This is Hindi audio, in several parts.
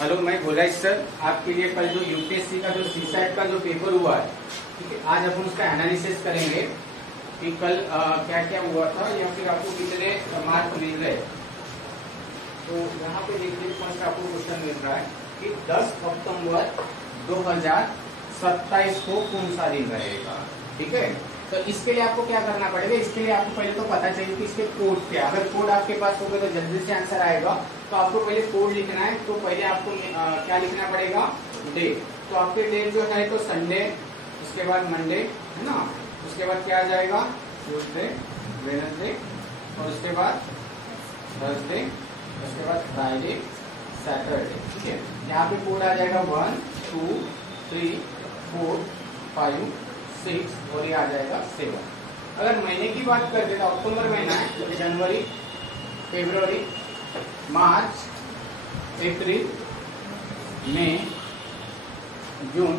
हेलो, मैं गोलाइज सर आपके लिए कल जो यूपीएससी का जो सीसैट का जो पेपर हुआ है, ठीक है, आज अपन उसका एनालिसिस करेंगे कि कल क्या क्या हुआ था या फिर आपको कितने मार्क मिल रहे। तो यहाँ पे देखिए फर्स्ट आपको क्वेश्चन मिल रहा है कि 10 अक्टूबर 2027 को कौन सा दिन रहेगा। ठीक है, तो इसके लिए आपको क्या करना पड़ेगा, इसके लिए आपको पहले तो पता चाहिए कि इसके कोड क्या। अगर कोड आपके पास होगा तो जल्दी से आंसर आएगा। तो आपको पहले कोड लिखना है। तो पहले आपको क्या लिखना पड़ेगा, डेट। तो आपके डेट जो है तो संडे, उसके बाद मंडे है ना, उसके बाद क्या आ जाएगा ट्यूसडे, वेडनेसडे, और उसके बाद थर्सडे, उसके बाद फ्राइडे, सैटरडे। ठीक है, यहाँ पे कोड आ जाएगा 1 2 3 4 5 6 और ये आ जाएगा 7। अगर महीने की बात करते तो अक्टूबर महीना है तो जनवरी, फरवरी, मार्च, अप्रैल, मई, जून,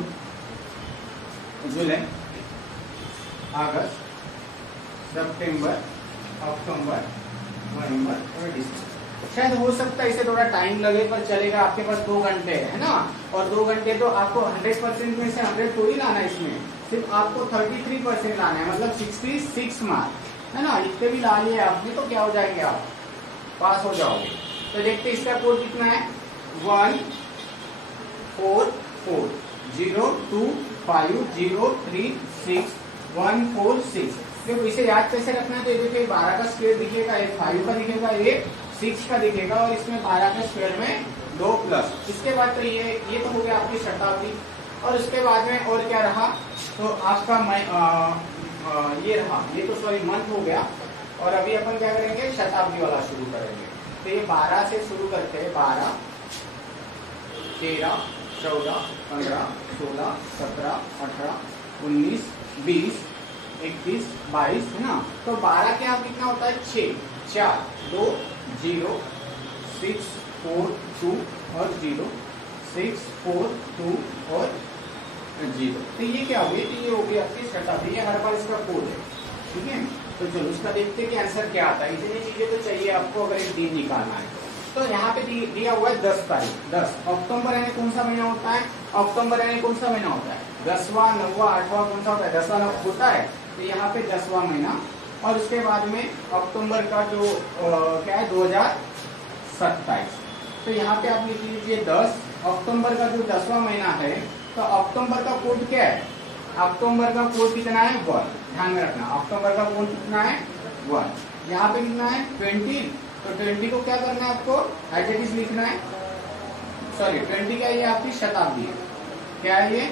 जुलाई, अगस्त, सितंबर, अक्टूबर, नवंबर और दिसंबर। शायद हो सकता है इसे थोड़ा टाइम लगे पर चलेगा। आपके पास 2 घंटे है ना, और 2 घंटे तो आपको 100% में से 100 थोड़ी लाना है, इसमें सिर्फ आपको 33% लाना है, मतलब 66 मार्क है ना। इतने भी ला लिए आपने तो क्या हो जाएंगे, आप पास हो जाओगे। तो देखते इसका कोड कितना है, 1 4 4 0 2 5 0 3 6 1 4 6। देखो इसे याद कैसे रखना है, तो ये देखिए 12 का स्क्वायर दिखेगा, एक 5 का दिखेगा, एक 6 का दिखेगा, और इसमें 12 के स्क्वायर में 2 प्लस। इसके बाद तो ये तो हो गया आपकी शताब्दी। और उसके बाद में और क्या रहा, तो आपका ये रहा, ये तो सॉरी मंथ हो गया। और अभी अपन क्या करेंगे, शताब्दी वाला शुरू करेंगे। तो ये 12 से शुरू करते हैं, 12 13 14 15 16 17 18 19 20 21 22 है ना। तो 12 के यहाँ कितना होता है, 6 4 2 0 6 4 2 और 0 6 4 2 और 0। तो ये क्या हो गई, तो ये हो गई आपकी शताब्दी। ये हर बार इसका कोड है। ठीक है, तो चलो इसका देखते हैं कि आंसर क्या आता है। इतनी चीजें तो चाहिए आपको अगर एक दिन निकालना है। तो यहाँ पे दिया हुआ है 10 तारीख, 10 अक्टूबर यानी कौन सा महीना होता है, अक्टूबर यानी कौन सा महीना होता है, 10वां 9वां 8वां कौन सा होता है, 10वां होता है। तो यहाँ पे 10वां महीना, और उसके बाद में अक्टूबर का जो क्या है 2027। तो यहाँ पे आप लिख लीजिए 10 अक्टूबर का जो 10वां महीना है। तो अक्टूबर का कोड क्या है, अक्टूबर का कोड कितना है, 1। ध्यान में रखना, अक्टूबर का कोड कितना है, 1। यहाँ पे कितना है 20। तो 20 को क्या करना है, आपको एज इट इज लिखना है। सॉरी 20 क्या है, ये आपकी शताब्दी है। क्या है ये,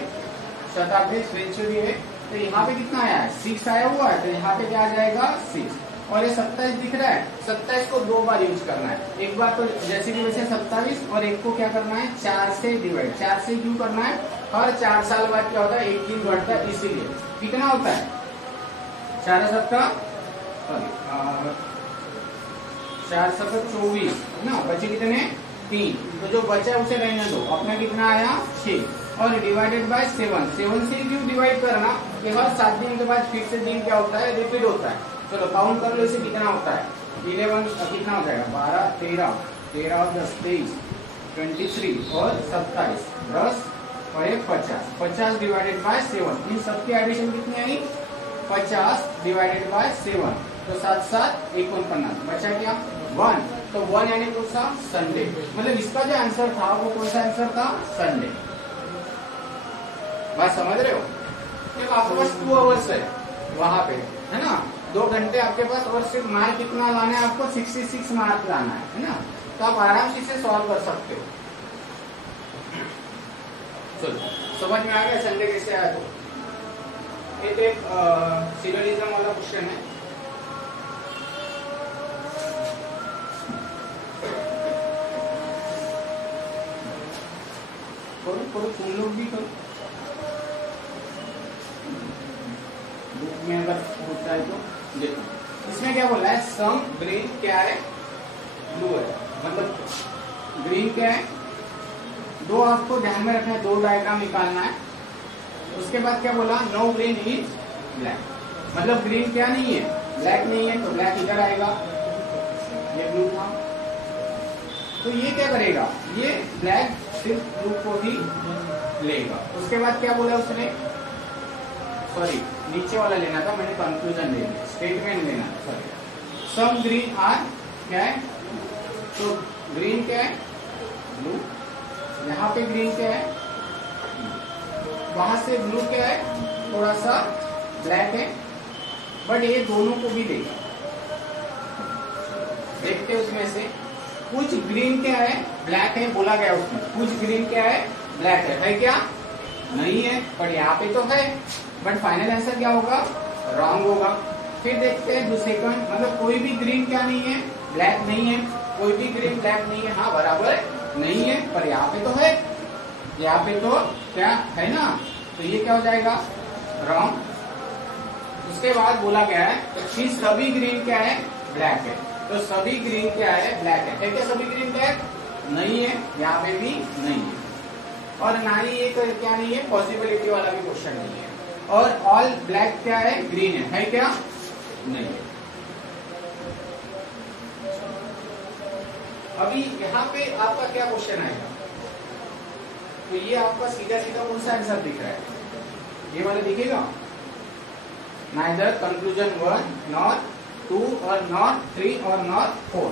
शताब्दी, सेंचुरी है। तो यहाँ पे कितना आया है, 6 आया हुआ है, तो यहाँ पे क्या आ जाएगा 6। और ये 27 दिख रहा है, 27 को 2 बार यूज करना है। एक बार तो जैसे कि वैसे 27, और एक को क्या करना है 4 से डिवाइड। 4 से क्यों करना है, हर 4 साल बाद क्या होता है, एक दिन बढ़ता है, इसीलिए। कितना होता है 4 7 4 7 24 ना, बचे कितने 3। तो जो बचा उसे रहने दो, अपना कितना आया 6, और डिवाइडेड बाय 7। 7 से क्यों डिवाइड करना, कि हर 7 दिन के बाद फिर से दिन क्या होता है, रिपीट होता है। चलो काउंट कर लो, इसे कितना होता है 11 कितना हो जाएगा, 12 13 13 और 10 23 23 और 27 10 और 1 50। 50 डिवाइडेड बाय 7, इन सबकी एडिशन कितनी आई, 50 डिवाइडेड बाय 7। तो 7 7 49, बचा क्या 1। तो 1 यानी कौन सा, संडे। मतलब इसका जो आंसर था वो कौन सा आंसर था, संडे। बात समझ रहे हो, देखो आपके पास 2 आवर्स है वहां पे, है ना, 2 घंटे आपके पास, और सिर्फ मार्क कितना लाना है आपको, 66 मार्क लाना है ना। तो आप आराम से इसे सॉल्व कर सकते हो। चलो समझ में आ गया संडे कैसे आया। तो एक सिविलिज्म वाला क्वेश्चन है। करो तुम लोग भी करो, बुक में अगर होता है तो देखो। इसमें क्या बोला है, सम ग्रीन क्या है, ब्लू है, मतलब ग्रीन क्या है, 2 आपको ध्यान में रखना है, 2 डायग्राम निकालना है। उसके बाद क्या बोला, नो ग्रीन इज ब्लैक, मतलब ग्रीन क्या नहीं है, ब्लैक नहीं है, तो ब्लैक इधर आएगा, ये ब्लू था। तो ये क्या करेगा, ये ब्लैक सिर्फ ब्लू को ही लेगा। उसके बाद क्या बोला उसने, सॉरी नीचे वाला लेना था, मैंने कंक्लूजन ले लिया, स्टेटमेंट लेना था, सॉरी। सब ग्रीन आर क्या है, तो ग्रीन क्या है, ब्लू, यहाँ पे ग्रीन क्या है, वहां से ब्लू क्या है, थोड़ा सा ब्लैक है, बट ये दोनों को भी देगा। देखते हैं उसमें से कुछ ग्रीन क्या है, ब्लैक है, बोला गया उसमें कुछ ग्रीन क्या है, ब्लैक है क्या, नहीं है, पर यहाँ पे तो है, बट फाइनल आंसर क्या होगा, रॉन्ग होगा। फिर देखते हैं दूसरे का, मतलब कोई भी ग्रीन क्या नहीं है, ब्लैक नहीं है, कोई भी ग्रीन ब्लैक नहीं है, हाँ बराबर नहीं है, पर यहाँ पे तो है, यहाँ पे तो क्या है ना, तो ये क्या हो जाएगा, रॉन्ग। उसके बाद बोला गया है कि सभी ग्रीन क्या है, ब्लैक है, तो सभी ग्रीन क्या है, ब्लैक है क्या, सभी ग्रीन ब्लैक नहीं है, यहाँ पे भी नहीं है, और ना ही ये क्या नहीं है, पॉसिबिलिटी वाला भी क्वेश्चन नहीं है, और ऑल ब्लैक क्या है, ग्रीन है क्या, नहीं है। अभी यहाँ पे आपका क्या क्वेश्चन आएगा, तो ये आपका सीधा सीधा कौन सा आंसर दिख रहा है, ये वाला दिखेगा, नाइदर कंक्लूजन 1 नॉट 2 और नॉट 3 और नॉट 4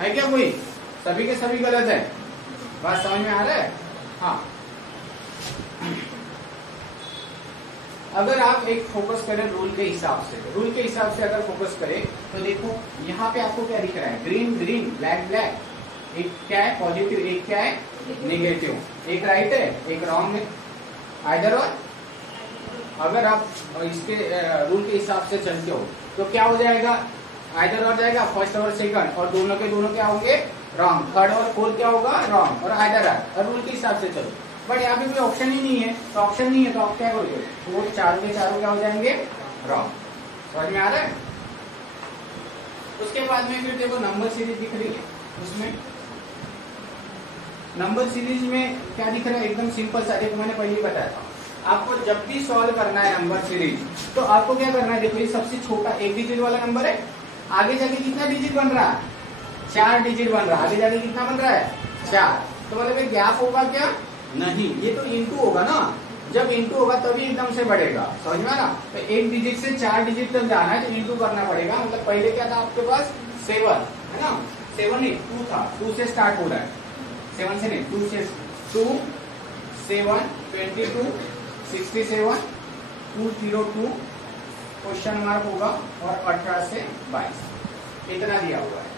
है क्या, कोई सभी के सभी गलत है, बात समझ में आ रहा है। हाँ, अगर आप एक फोकस करें रूल के हिसाब से अगर फोकस करें तो देखो यहाँ पे आपको क्या दिख रहा है, ग्रीन ग्रीन, ब्लैक ब्लैक, एक क्या है पॉजिटिव, एक क्या है नेगेटिव, एक राइट है एक रॉन्ग है, आइदर और। अगर आप इसके रूल के हिसाब से चलते हो तो क्या हो जाएगा, आइदर और जाएगा, फर्स्ट और सेकंड, और दोनों के दोनों क्या होंगे, रॉन्ग, थर्ड और फोर्थ क्या होगा, रॉन्ग, और आइदर और रूल के हिसाब से चलो। बट यहाँ पे कोई ऑप्शन ही नहीं है, तो ऑप्शन नहीं है तो आप क्या करोगे, तो वो चारों के चारों क्या हो जाएंगे, रॉन्ग। समझ में आ रहा है। उसके बाद में फिर देखो नंबर सीरीज दिख रही है, उसमें नंबर सीरीज में क्या दिख रहा है, एकदम सिंपल सा, देखो मैंने पहले बताया था आपको, जब भी सॉल्व करना है नंबर सीरीज तो आपको क्या करना है, देखो ये सबसे छोटा एक डिजिट वाला नंबर है, आगे जाके कितना डिजिट बन रहा है, 4 डिजिट बन रहा है, आगे जाके कितना बन रहा है, 4, तो मतलब गैप होगा क्या, नहीं, ये तो इंटू होगा ना, जब इंटू होगा तभी एकदम से बढ़ेगा, समझ में आ रहा। तो एक डिजिट से 4 डिजिट तक जाना है तो इंटू करना पड़ेगा, मतलब पहले क्या था आपके पास 7 है ना, 7 नहीं 2 था, 2 से स्टार्ट हो रहा है, 7 से नहीं 2 से, 2 7 22 67 202 क्वेश्चन मार्क होगा, और 18 से 22 इतना दिया हुआ है,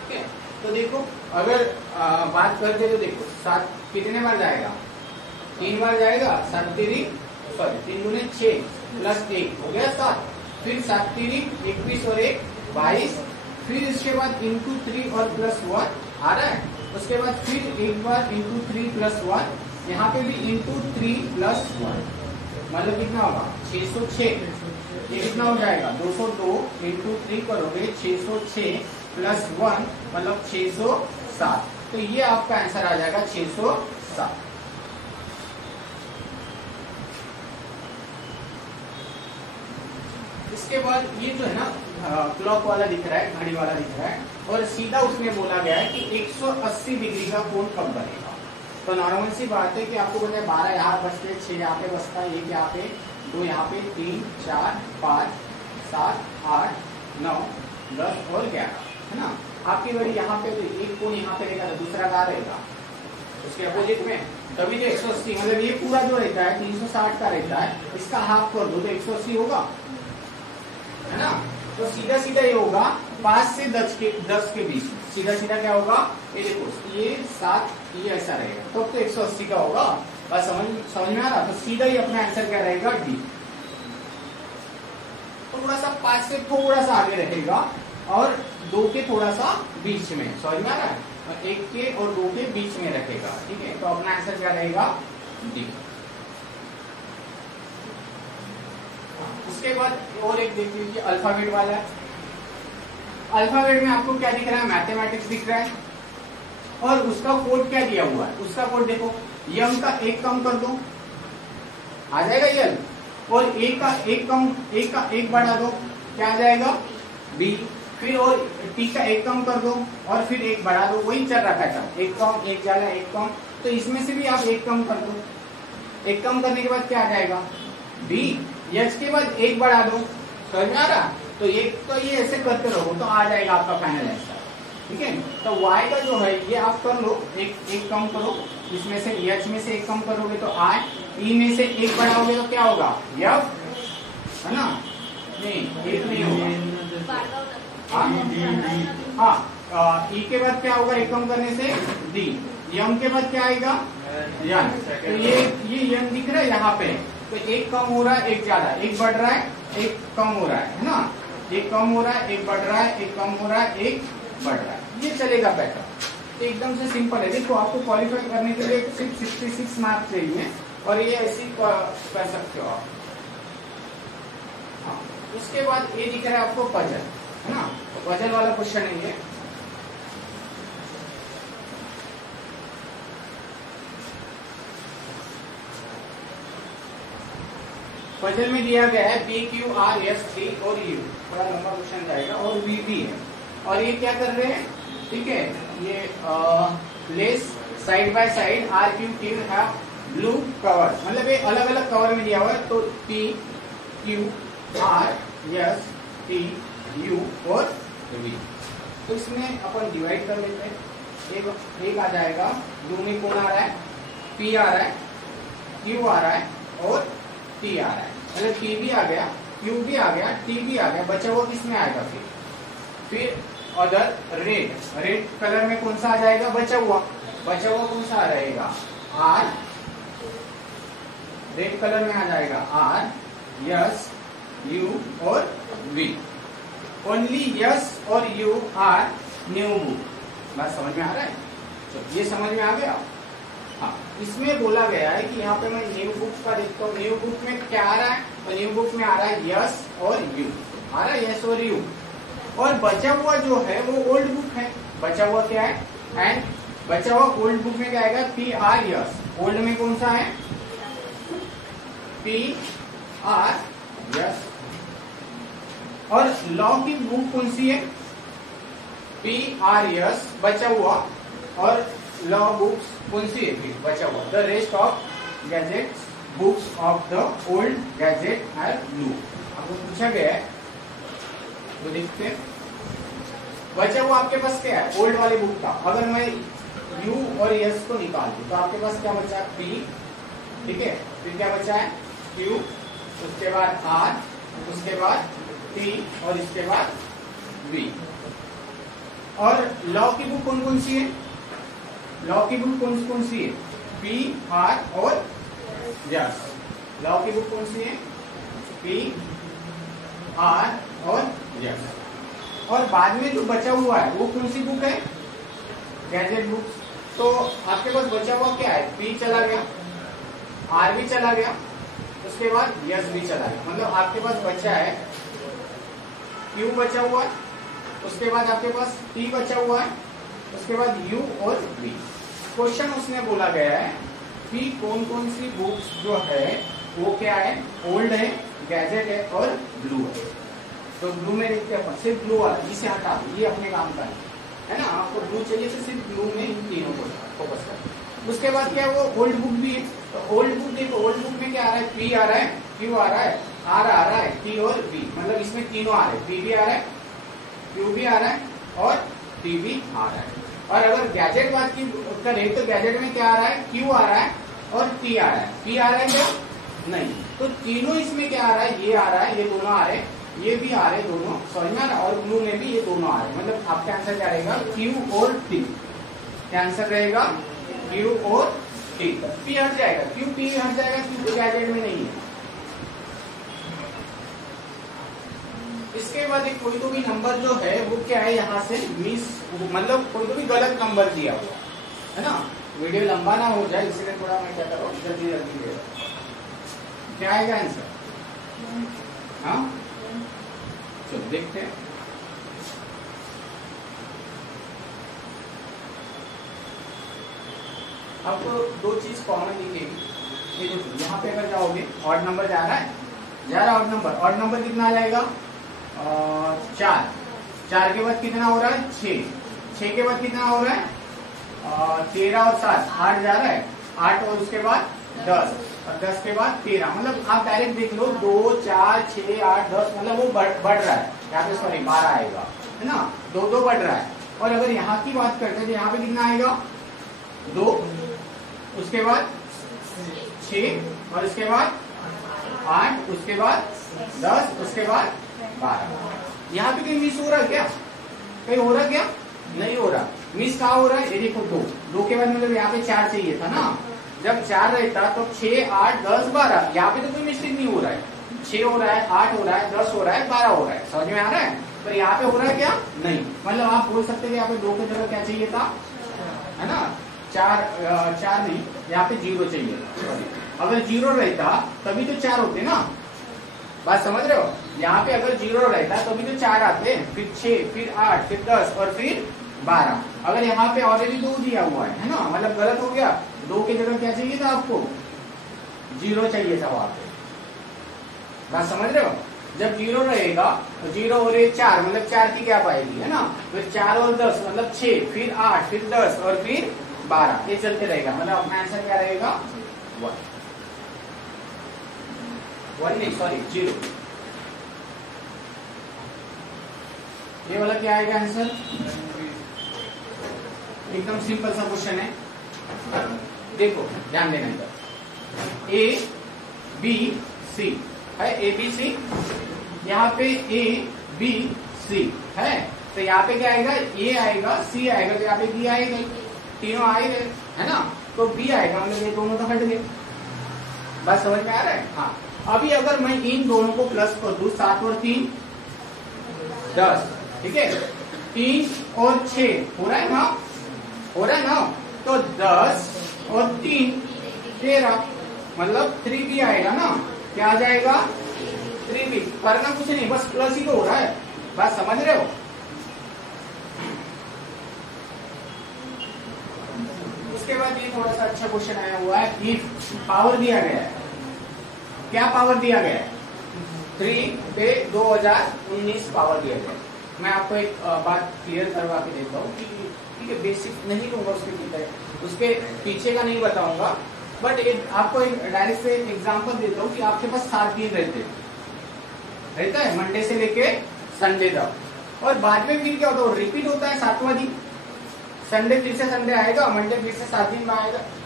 ठीक है। तो देखो अगर बात करते तो देखो 7 कितने बार जाएगा, 3 बार जाएगा, 7 दूने 6 प्लस 1 हो गया 7, फिर 7 3 21 और 1 22, फिर इसके बाद इंटू 3 और प्लस 1 आ रहा है, उसके बाद फिर एक बार इंटू 3 प्लस 1, यहाँ पे भी इंटू 3 प्लस 1, मतलब कितना होगा 606, ये कितना हो जाएगा 202 इंटू 3 करोगे 606 प्लस 1 मतलब 607, तो ये आपका आंसर आ जाएगा 607। इसके बाद ये जो है ना क्लॉक वाला दिख रहा है, घड़ी वाला दिख रहा है, और सीधा उसमें बोला गया है कि 180 डिग्री का कोण कब बनेगा। तो नॉर्मल सी बात है कि आपको पता है 12 यहाँ बचते, 6 यहाँ पे बचता है, 1 यहाँ पे, 2 यहाँ पे, 3 4 5 7 8 9 10 और 11 है ना। आपकी घड़ी यहाँ पे, तो एक कोण यहाँ पे रहेगा तो दूसरा कहाँ रहेगा, उसके अपोजिट में, तभी तो 180, मतलब ये पूरा जो रहता है 360 का रहता है, इसका हाफ कर दो तो 180 होगा, है ना। तो सीधा सीधा ये होगा 5 से 10 के बीच, सीधा सीधा क्या होगा, ये देखो ये 7, ये ऐसा रहेगा, तो 180 का होगा, बस समझ में आ रहा। तो सीधा ही अपना आंसर क्या रहेगा, डी। थोड़ा सा 5 से थोड़ा सा आगे रहेगा, और 2 के थोड़ा सा बीच में, समझ में आ रहा है, और 1 के और 2 के बीच में रखेगा, ठीक है। तो अपना आंसर क्या रहेगा, डी। उसके बाद और एक देख लीजिए अल्फाबेट वाला है। अल्फाबेट में आपको क्या दिख रहा है, मैथमेटिक्स दिख रहा है, और उसका कोड क्या दिया हुआ है, उसका कोड देखो, यम का 1 कम कर दो, आ जाएगा यल, और एक का 1 बढ़ा दो, क्या आ जाएगा, बी, फिर और टी का एक कम कर दो और फिर एक बढ़ा दो, वही चल रखा था, एक कम एक ज्यादा एक कम, तो इसमें से भी आप एक कम कर दो। एक कम करने के बाद क्या आ जाएगा बी, एच के बाद एक बढ़ा दो, समझ में आ रहा? तो एक तो ये ऐसे करते रहो तो आ जाएगा आपका फाइनल आंसर, ठीक है। तो y का जो है ये आप कर लो, एक कम करो, इसमें से h में से एक कम करोगे तो i, e में से एक बढ़ाओगे तो क्या होगा f, है ना? नहीं एक नहीं होगा, हाँ e के बाद क्या होगा एक कम करने से d, m के बाद क्या आएगा n, तो ये m दिख रहा है यहाँ पे, तो एक कम हो रहा है एक ज्यादा, एक बढ़ रहा है एक कम हो रहा है ना? एक कम हो रहा है एक बढ़ रहा है, एक कम हो रहा है एक बढ़ रहा है, ये चलेगा पैटर्न। एकदम से सिंपल है। देखो आपको क्वालिफाई करने के लिए सिर्फ 66 मार्क्स चाहिए और ये ऐसे कर सकते हो आप। हाँ, उसके बाद ये दिख रहा है आपको पजल, है ना? तो पजल वाला क्वेश्चन है ये। पजल में दिया गया है P Q R S T और यू, बड़ा लंबा क्वेश्चन जाएगा, और वी भी है, और ये क्या कर रहे हैं, ठीक है, ये lace side by side R Q T है ब्लू कवर, मतलब ये अलग अलग कवर में दिया हुआ है, तो P Q R S T U और वी। तो इसमें अपन डिवाइड कर लेते हैं, एक आ जाएगा, ब्लू में कौन आ रहा है, पी आ रहा है, क्यू आ रहा है और टी आ रहा है, मतलब पी भी आ गया, क्यू भी आ गया, टी भी आ गया, बचा हुआ किसमें आएगा फिर अदर रेड कलर में कौन सा आ जाएगा, बचा हुआ कौन सा रहेगा आर, रेड कलर में आ जाएगा आर, यस, यू और वी। ओनली यस और यू आर न्यू बुक, बात समझ में आ रहा है? तो ये समझ में आ गया। हाँ, इसमें बोला गया है कि यहाँ पे मैं न्यू बुक का देखता हूँ, न्यू बुक में क्या आ रहा है, तो न्यू बुक में आ रहा है यस और यू, आ रहा है यस और यू, और बचा हुआ जो है वो ओल्ड बुक है, बचा हुआ क्या है, एंड बचा हुआ ओल्ड बुक में क्या आएगा, पी आर यस, ओल्ड में कौन सा है, पी आर यस, और लॉ की बुक कौन सी है, पी आर यस बचा हुआ, और लॉ बुक्स कौन सी है फिर बचा हुआ, the rest of gadgets books of the old gadget are blue. आपको पूछा गया है तो देखते हैं, बचा हुआ आपके पास क्या है, ओल्ड वाली बुक का, अगर मैं यू और यस को निकाल दूं तो आपके पास क्या बचा, पी, ठीक है, फिर क्या बचा है क्यू, उसके बाद आर, उसके बाद टी और इसके बाद वी। और लॉ की बुक कौन कौन सी है, लॉ की बुक कौन सी है, पी आर और यस, लॉ की बुक कौन सी है, पी आर और यस, और बाद में जो बचा हुआ है वो कौन सी बुक है, गैजेट बुक। तो आपके पास बचा हुआ क्या है, पी चला गया, आर भी चला गया, उसके बाद यस भी चला गया, मतलब आपके पास बचा है क्यू बचा हुआ है, उसके बाद आपके पास टी बचा हुआ है, उसके बाद यू और वी। क्वेश्चन उसमें बोला गया है कि कौन कौन सी बुक्स जो है वो क्या है, ओल्ड है, गैजेट है और ब्लू है। तो ब्लू में देखते हैं अपन, सिर्फ ब्लू वाला, इसे हटा दो, ये अपने काम का है ना, आपको ब्लू चाहिए तो सिर्फ ब्लू में इन तीनों को फोकस करें। उसके बाद क्या है, वो ओल्ड बुक भी है, तो ओल्ड बुक देखो, ओल्ड बुक में क्या आ रहा है, पी आ रहा है, क्यू आ रहा है, आर आ रहा है, टी और वी, मतलब इसमें तीनों आ रहे हैं, पी भी आ रहा है, क्यू भी आ रहा है और टी भी आ रहा है। और अगर गैजेट बात की करें तो गैजेट में क्या आ रहा है, क्यू आ रहा है और टी आ रहा है, पी आ रहा है क्या, नहीं, तो तीनों इसमें क्या आ रहा है, ये आ रहा है, ये दोनों आ रहे हैं, ये भी आ रहे दोनों, समझ में आ रहा है, और ब्लू में भी ये दोनों आ रहे हैं, मतलब आपका आंसर क्या रहेगा, क्यू और टी। क्या आंसर रहेगा, क्यू और टी। पी हट जाएगा, क्यू पी हट जाएगा क्योंकि गैजेट में नहीं है। इसके बाद एक कोई तो भी नंबर जो है वो क्या है, यहाँ से मिस, मतलब कोई तो भी गलत नंबर दिया हुआ है ना, वीडियो लंबा ना हो जाए इसलिए थोड़ा मैं क्या करूँ, जल्दी जल्दी दे रहा हूँ। क्या आएगा आंसर, हाँ चलो देखते हैं। आपको दो चीज कॉमन दिखेगी, ये देखो यहाँ पे अगर जाओगे, ऑड नंबर जा रहा है, ऑड नंबर कितना आ जाएगा, 4, 4 के बाद कितना हो रहा है 6, 6 के बाद कितना हो रहा है 13 और 7 8 जा रहा है, 8 और उसके बाद 10 और 10 के बाद 13, मतलब आप डायरेक्ट देख लो 2 4 6 8 10, मतलब वो बढ़ रहा है, यहाँ पे सॉरी 12 आएगा है ना, 2 बढ़ रहा है। और अगर यहाँ की बात करते हैं तो यहाँ पे कितना आएगा 2, उसके बाद 6 और उसके बाद 8, उसके बाद 10, उसके बाद 12। यहाँ पे कहीं मिस हो रहा है क्या, कहीं हो रहा क्या, नहीं हो रहा। मिस कहाँ हो रहा है, ये देखो 2 के बाद मतलब यहाँ पे 4 चाहिए था ना, जब 4 रहता तो 6 8 10 12, यहाँ पे तो कोई मिस्टेक नहीं हो रहा है, 6 हो रहा है 8 हो रहा है 10 हो रहा है 12 हो रहा है, समझ में आ रहा है। पर यहाँ पे हो रहा है क्या, नहीं, मतलब आप बोल सकते हैं यहाँ पे 2 की जगह क्या चाहिए था, है ना 4 नहीं, यहाँ पे 0 चाहिए था। अगर 0 रहता तभी तो 4 होते ना, बात समझ रहे हो। यहाँ पे अगर 0 रहता तभी तो 4 आते, फिर 6 फिर 8 फिर 10 और फिर 12। अगर यहाँ पे ऑलरेडी 2 दिया हुआ है ना, मतलब गलत हो गया, 2 की जगह क्या चाहिए था आपको 0 चाहिए था वहां पे, बात समझ रहे हो। जब 0 रहेगा तो 0 और 4 मतलब 4 की क्या पाएगी, है ना, फिर 4 और 10 मतलब 6 फिर 8 फिर 10 और फिर 12, ये चलते रहेगा, मतलब अपना आंसर क्या रहेगा 1 नहीं सॉरी 0। ये वाला क्या आएगा आंसर, एकदम सिंपल सा क्वेश्चन है, देखो ध्यान देना इधर, ए बी सी है, ए बी सी, यहाँ पे ए बी सी है, तो यहाँ पे क्या आएगा ए आएगा सी आएगा, तो यहाँ पे बी आएगा, तीनों आए गए है ना, तो बी आएगा, मतलब ये दोनों तो हट गए, बात समझ में आ रहा है। हाँ, अभी अगर मैं इन दोनों को प्लस कर दूं, 7 और 3 10, ठीक है, 3 और 6 हो रहा है ना, हो रहा है ना, तो 10 और 3 13, मतलब 3b आएगा ना, क्या आ जाएगा 3b, करना कुछ नहीं, बस प्लस ही तो हो रहा है, बात समझ रहे हो। उसके बाद ये थोड़ा सा अच्छा क्वेश्चन आया हुआ है, इफ पावर दिया गया है, क्या पावर दिया गया है 3 पे 2019 पावर दिया गया है। मैं आपको एक बात क्लियर करवा के देता हूँ कि ठीक है, बेसिक नहीं लूंगा उसके पीछे का नहीं बताऊंगा, बट आपको एक डायरेक्ट से एग्जांपल देता हूँ कि आपके पास 7 दिन रहता है, मंडे से लेके संडे तक, और बाद में फिर क्या होता है, रिपीट होता है 7वां दिन, संडे फिर से संडे आएगा, मंडे फिर से 7 दिन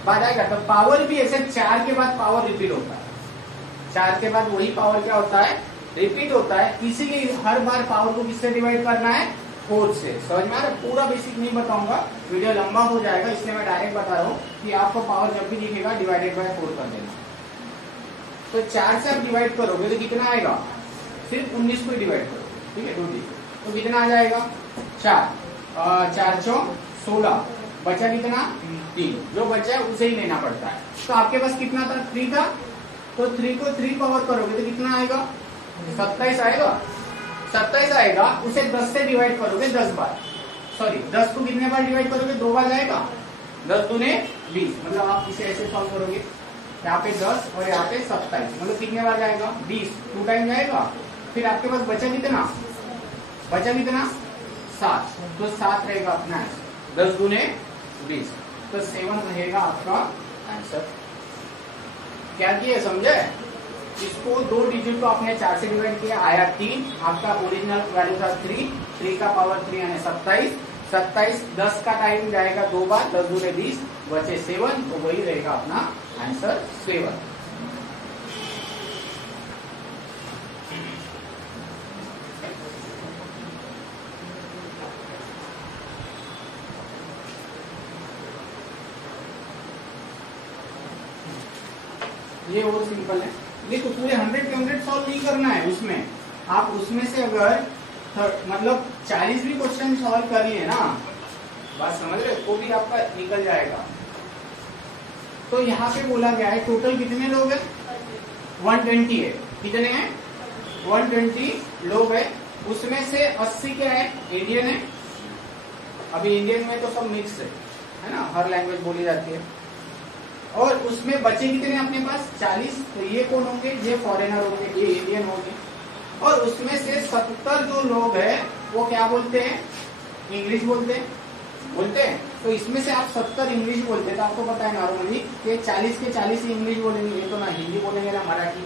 बाद आएगा, तो पावर भी ऐसे 4 के बाद पावर रिपीट होता है, 4 के बाद वही पावर क्या होता है रिपीट होता है, इसीलिए हर बार पावर को किससे डिवाइड करना है 4 से, समझ में आ रहा है। पूरा बेसिक नहीं बताऊंगा, वीडियो लंबा हो जाएगा, इसलिए मैं डायरेक्ट बता रहा हूँ कि आपको पावर जब भी दिखेगा डिवाइडेड बाय 4 कर देना। तो 4 से आप डिवाइड करोगे तो कितना आएगा, सिर्फ 19 को डिवाइड करो, ठीक है 2 दिन, तो कितना आ जाएगा 4 4 4 16, बचा कितना 3, जो बचा है उसे ही लेना पड़ता है। तो आपके पास कितना था 3 था, तो 3 को 3 पावर करोगे तो कितना आएगा 27 आएगा, 27 आएगा, उसे 10 से डिवाइड करोगे 10 बार, सॉरी 10 को कितने बार डिवाइड करोगे 2 बार जाएगा, 10 दूने 20, मतलब आप इसे ऐसे सॉल्व करोगे, यहाँ पे 10 और यहाँ पे 27, मतलब कितने बार जाएगा 20, 2 टाइम जाएगा, फिर आपके पास बचा कितना 7, तो 7 रहेगा अपना 10 दूने 20, तो 7 रहेगा आपका आंसर। क्या किया समझे, इसको 2 डिजिट को आपने 4 से डिवाइड किया, आया 3, आपका ओरिजिनल वैल्यू था 3 का पावर 3 यानी 27, 10 का टाइम जाएगा 2 बार, 10 दूने 20, बचे 7, तो वही रहेगा अपना आंसर 7। ये और सिंपल है, देखो पूरे 100 के 100 सॉल्व नहीं करना है, उसमें आप उसमें से अगर मतलब 40 भी क्वेश्चन सॉल्व कर लिए ना, बात समझ रहे हो, वो भी आपका निकल जाएगा। तो यहाँ पे बोला गया है टोटल कितने लोग हैं 120 है, कितने हैं 120 लोग है, उसमें से 80 क्या है इंडियन है, अभी इंडियन में तो सब मिक्स है ना, हर लैंग्वेज बोली जाती है, और उसमें बचे कितने अपने पास 40, तो ये कौन होंगे, ये फॉरेनर होंगे, ये इंडियन होंगे, और उसमें से 70 जो लोग हैं वो क्या बोलते हैं, इंग्लिश बोलते हैं, तो इसमें से आप 70 इंग्लिश बोलते हैं, तो आपको पता है नॉर्मली कि 40 के 40 ही इंग्लिश बोलेंगे, ये तो ना हिंदी बोलेंगे ना मराठी।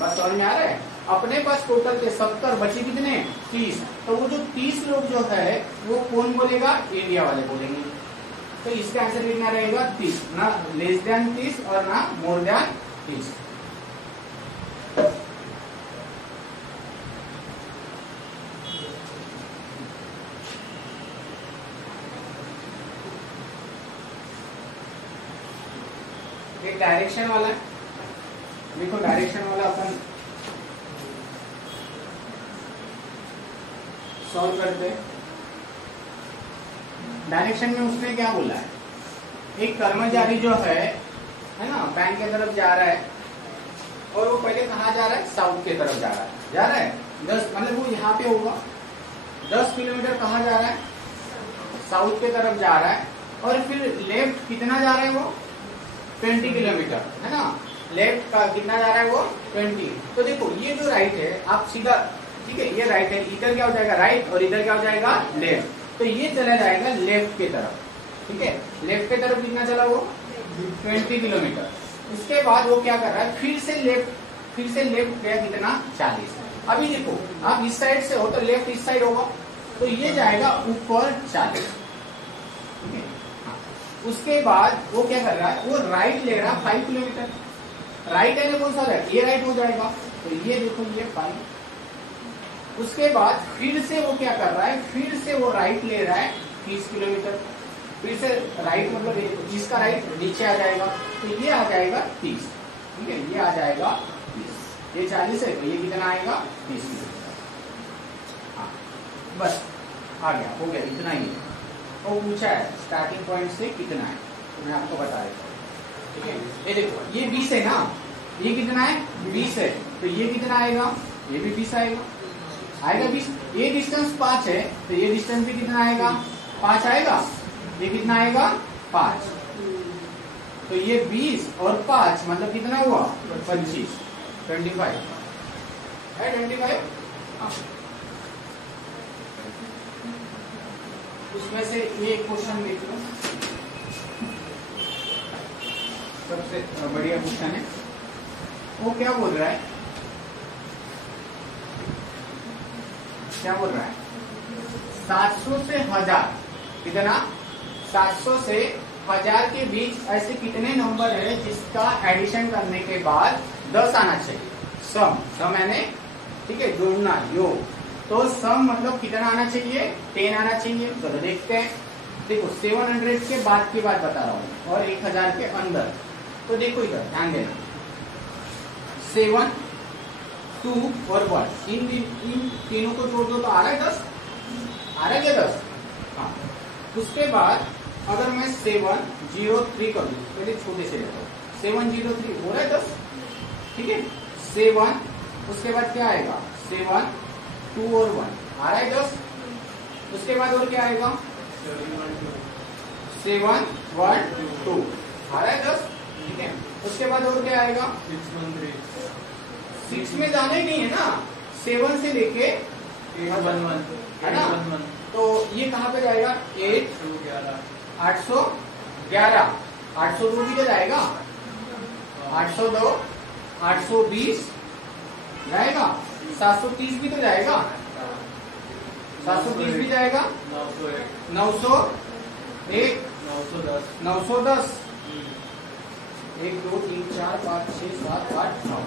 बस समझ में आ रहा है। अपने पास टोटल के 70 बचे कितने, 30। तो वो जो 30 लोग जो है वो कौन बोलेगा, इंडिया वाले बोलेंगे। तो इसका आंसर कितना रहेगा, 30, ना लेस देन 30 और ना मोर देन 30। एक डायरेक्शन वाला है, देखो डायरेक्शन वाला अपन सॉल्व करते हैं। डायरेक्शन में उसने क्या बोला है, एक कर्मचारी जो है ना, बैंक के तरफ जा रहा है और वो पहले कहाँ जा रहा है, साउथ के तरफ जा रहा है 10, मतलब वो यहाँ पे होगा 10 किलोमीटर कहाँ जा रहा है, साउथ के तरफ जा रहा है। और फिर लेफ्ट कितना जा रहा है वो, 20 किलोमीटर, है ना। लेफ्ट का कितना जा रहा है वो, 20। तो देखो ये जो राइट है, आप सीधा, ठीक है, ये राइट है, इधर क्या हो जाएगा राइट और इधर क्या हो जाएगा लेफ्ट। तो ये चला जाएगा लेफ्ट के तरफ, ठीक है। लेफ्ट के तरफ कितना चला वो, 20 किलोमीटर। उसके बाद वो क्या कर रहा है, फिर से लेफ्ट गया कितना, 40। अभी देखो आप इस साइड से हो तो लेफ्ट इस साइड होगा, तो ये जाएगा ऊपर 40, ठीक है। उसके बाद वो क्या कर रहा है, वो राइट ले रहा है 5 किलोमीटर। राइट है ना, कौन सा राइट, ये राइट हो जाएगा, तो ये देखो ये 5। उसके बाद फिर से वो क्या कर रहा है, फिर से वो राइट ले रहा है 30 किलोमीटर। फिर से राइट मतलब जिसका राइट नीचे आ जाएगा, तो ये आ जाएगा 30, ठीक है, ये आ जाएगा 30। ये 40 है, तो ये कितना आएगा, 30 किलोमीटर। हाँ बस आ गया, हो गया, इतना ही है। वो पूछा है स्टार्टिंग पॉइंट से कितना है, तो मैं आपको बता देता हूँ, ठीक है। ये देखो ये 20 है ना, ये कितना है, 20 है, तो ये कितना आएगा, ये भी 20 आएगा 20। ये डिस्टेंस 5 है, तो ये डिस्टेंस भी कितना आएगा, 5 आएगा। ये कितना आएगा, 5। तो ये 20 और 5 मतलब कितना हुआ, 25, 25 है, 25। हाँ उसमें से ये क्वेश्चन देख लो, सबसे बढ़िया क्वेश्चन है। वो क्या बोल रहा है, क्या बोल रहा है, 700 से 1000, कितना, 700 से 1000 के बीच ऐसे कितने नंबर है जिसका एडिशन करने के बाद 10 आना चाहिए। सम यानी, ठीक है, जोड़ना, योग। तो सम मतलब कितना आना चाहिए, 10 आना चाहिए। चलो देखते हैं। देखो 700 के बाद की बात बता रहा हूँ और 1000 के अंदर। तो देखो इधर ध्यान देना, 7, 2 और 1, इन तीनों को जोड़ दो तो आ रहा है 10, आ रहा है क्या 10। हाँ उसके बाद अगर मैं 703 कर दूं, पहले छोटे से लेता हूँ, 703 हो रहा है 10, ठीक है। 7 उसके बाद क्या आएगा, 7, 2 और 1 आ रहा है 10। उसके बाद और क्या आएगा, 7, 1, 2 आ रहा है 10, ठीक है। उसके बाद और क्या आएगा, 6 में जाना ही नहीं है ना, 7 से लेके 1 है ना, तो ये कहाँ पे जाएगा, 811, 802 भी तो जाएगा, 802, 820 जाएगा, 730 भी तो जाएगा, 730 भी जाएगा, 901, 910, 1 2 3 4 5 6 7 8 9,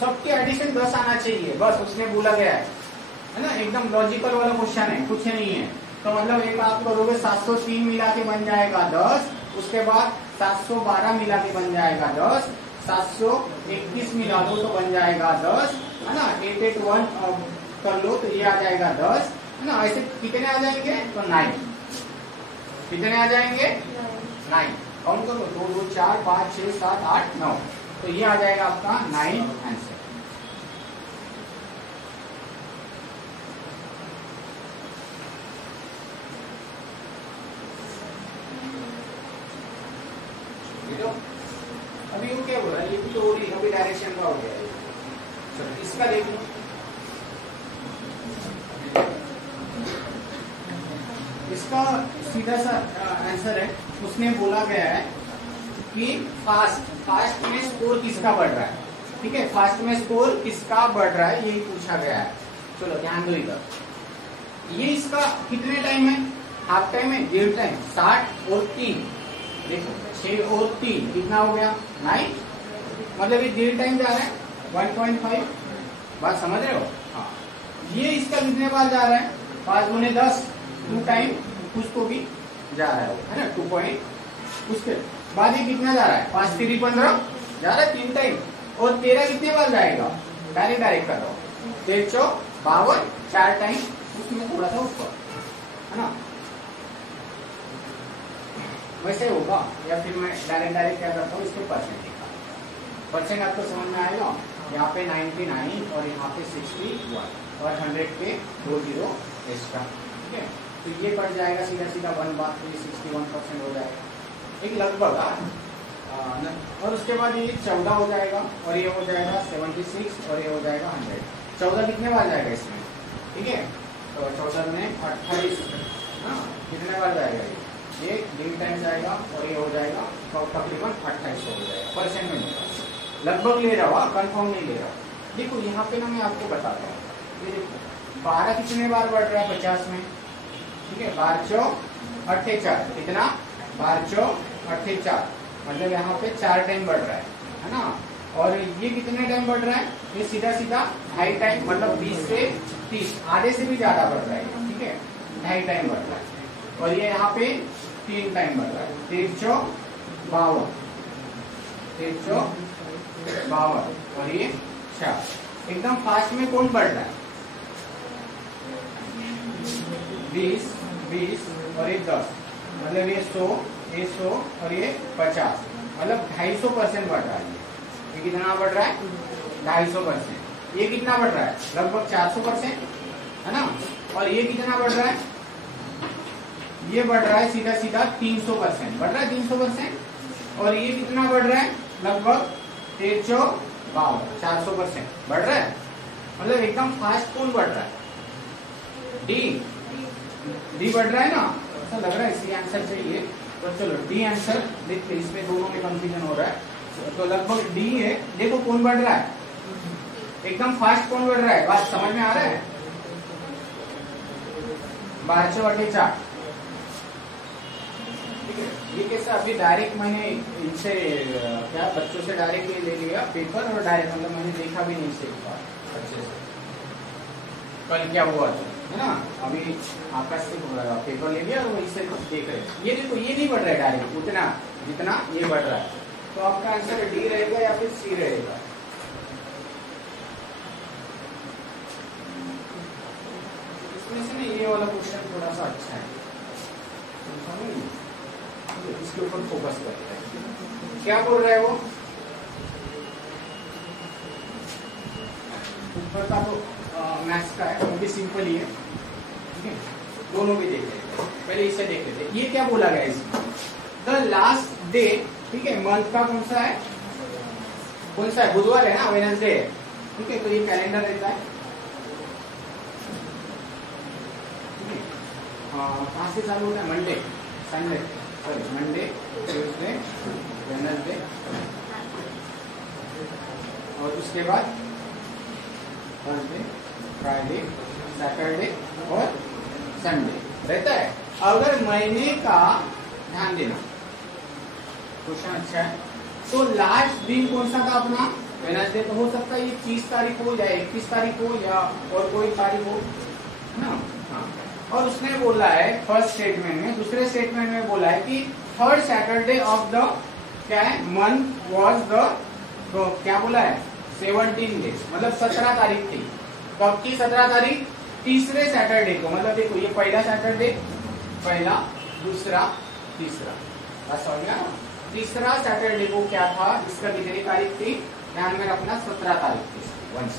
सबके एडिशन 10 आना चाहिए, बस उसने बोला गया है ना। एकदम लॉजिकल वाला क्वेश्चन है, कुछ नहीं है। तो मतलब एक आप करोगे 703 मिला के बन जाएगा 10, उसके बाद 712 मिला के बन जाएगा 10, 731 मिला दो तो बन जाएगा 10, है ना। 881 कर लो तो ये आ जाएगा 10, है ना। ऐसे कितने आ जाएंगे, तो 9, कितने आ जाएंगे, 9। काउंट करो, 2 2 4 5 6 7 8 9, तो ये आ जाएगा आपका 9 आंसर। अभी वो क्या बोल रहा है, ये भी तो अभी डायरेक्शन का हो गया है। चलो इसका देख लो, इसका सीधा सा आंसर है, उसने बोला गया है कि फास्ट में स्कोर किसका बढ़ रहा है। ठीक है, फास्ट में स्कोर किसका बढ़ रहा है यही पूछा गया है। चलो ध्यान दो इधर, ये इसका कितने टाइम है, हाफ टाइम है, डेढ़ टाइम, 60 और 3, देखो 6 और 3 कितना हो गया 9, मतलब ये डेढ़ टाइम जा रहा है 1.5, बात समझ रहे हो। हाँ, ये इसका कितने बार जा रहा है, 5 गुने 10, 2 टाइम, उसको भी जा रहा है ना 2 पॉइंट। उसके बाद ये कितना जा रहा है, 5 3 15 जा रहा है 3 टाइम, और 13 कितने बार जाएगा, डायरेक्ट कर रहा हूँ, 13 चौक 52, 4 टाइम, उसमें थोड़ा सा ऊपर है ना, वैसे होगा। या फिर मैं डायरेक्ट क्या करता हूँ, इसके परसेंट आपको समझ में आएगा। यहाँ पे 99 और यहाँ पे 61 और 100 पे 2 0 एक्स्ट्रा। ठीक है, तो ये बढ़ जाएगा सीधा 1 बात, तो ये 61% हो जाएगा, एक लगभग। और उसके बाद ये 14 हो जाएगा, और ये हो जाएगा 76, और ये हो जाएगा 100। 14 कितने बार जाएगा इसमें, ठीक है, तो 14 में 28, कितने बार जाएगा ये डेढ़ टाइम जाएगा, और ये हो जाएगा तो तकरीबन 28 हो जाएगा। परसेंट में लगभग ले रहा हूँ, कंफर्म नहीं ले रहा हूँ। देखो यहाँ पे ना मैं आपको बताता हूँ, ये देखो 12 कितने बार बढ़ रहा है 50 में, ठीक है, 12 चौक 48, कितना 12 चौक 48, मतलब यहाँ पे 4 टाइम बढ़ रहा है ना। और ये कितने टाइम बढ़ रहा है, ये सीधा 2.5 टाइम, मतलब 20 से 30, आधे से भी ज्यादा बढ़ रहा है। ठीक है, 2.5 टाइम बढ़ रहा है, और ये यहाँ पे 3 टाइम बढ़ रहा है, 13 चौक 52, 13 चौक 52, और ये 4। एकदम फास्ट में कौन बढ़ रहा है, 20 20 और ये 10, मतलब ये 100 और ये 50, मतलब 250% बढ़ रहा है। ये कितना बढ़ रहा है, 250%। ये कितना बढ़ रहा है, लगभग 400%, है ना। और ये कितना बढ़ रहा है, ये बढ़ रहा है सीधा 300%, बढ़ रहा है 300%। और ये कितना बढ़ रहा है, लगभग 13 चौक 52, 400% बढ़ रहा है। मतलब एकदम फास्ट कौन बढ़ रहा है, डी बढ़ रहा है ना, ऐसा लग रहा है, इसलिए आंसर चाहिए। तो चलो डी आंसर देखते, इसमें दोनों में कंफ्यूजन हो रहा है, तो लगभग डी है। देखो कौन बढ़ रहा है, एकदम फास्ट कौन बढ़ रहा है, बात समझ में आ रहा है। 1248, ये कैसा, अभी डायरेक्ट मैंने इनसे क्या बच्चों से डायरेक्ट ले लिया पेपर, और डायरेक्ट मतलब मैंने देखा भी नहीं से अच्छे से कल क्या हुआ था, है ना। अभी आकाश से पेपर ले लिया और वहीं से देख रहे। ये देखो ये नहीं बढ़ रहा है डायरेक्ट उतना जितना ये बढ़ रहा है, तो आपका आंसर डी रहेगा या फिर सी रहेगा। इसमें से ना ये वाला क्वेश्चन थोड़ा सा अच्छा है, इसके ऊपर फोकस करते हैं। क्या बोल रहा है वो, ऊपर का तो मैथ्स का है, वो भी सिंपल ही है। ठीक है, दोनों भी देख लेते हैं, पहले इसे देख लेते हैं। ये क्या बोला गया इसमें, द लास्ट डे, ठीक है, मंथ का कौन सा है, बुधवार है ना, वेडनेसडे है। ठीक है, तो ये कैलेंडर रहता है। कहाँ से चालू होता है, Monday Sunday, sorry Monday Tuesday Wednesday, और उसके बाद थर्सडे फ्राइडे सैटरडे और संडे रहता है। अगर महीने का, ध्यान देना क्वेश्चन अच्छा है, तो लास्ट दिन कौन सा था अपना, वेडनेसडे। तो हो सकता है ये 30 तारीख हो या 31 तारीख हो या और कोई तारीख हो, है ना। हाँ, और उसने बोला है फर्स्ट स्टेटमेंट में, दूसरे स्टेटमेंट में बोला है कि थर्ड सैटरडे ऑफ द क्या है मंथ वॉज द, तो क्या बोला है 17 डेज, मतलब 17 तारीख थी। कब की 17 तारीख, तीसरे सैटरडे को। मतलब देखो ये पहला सैटरडे, पहला दूसरा तीसरा, बस हो गया। तीसरा सैटरडे को क्या था, इसका कितनी तारीख थी, ध्यान में रखना 17 तारीख थी वंश।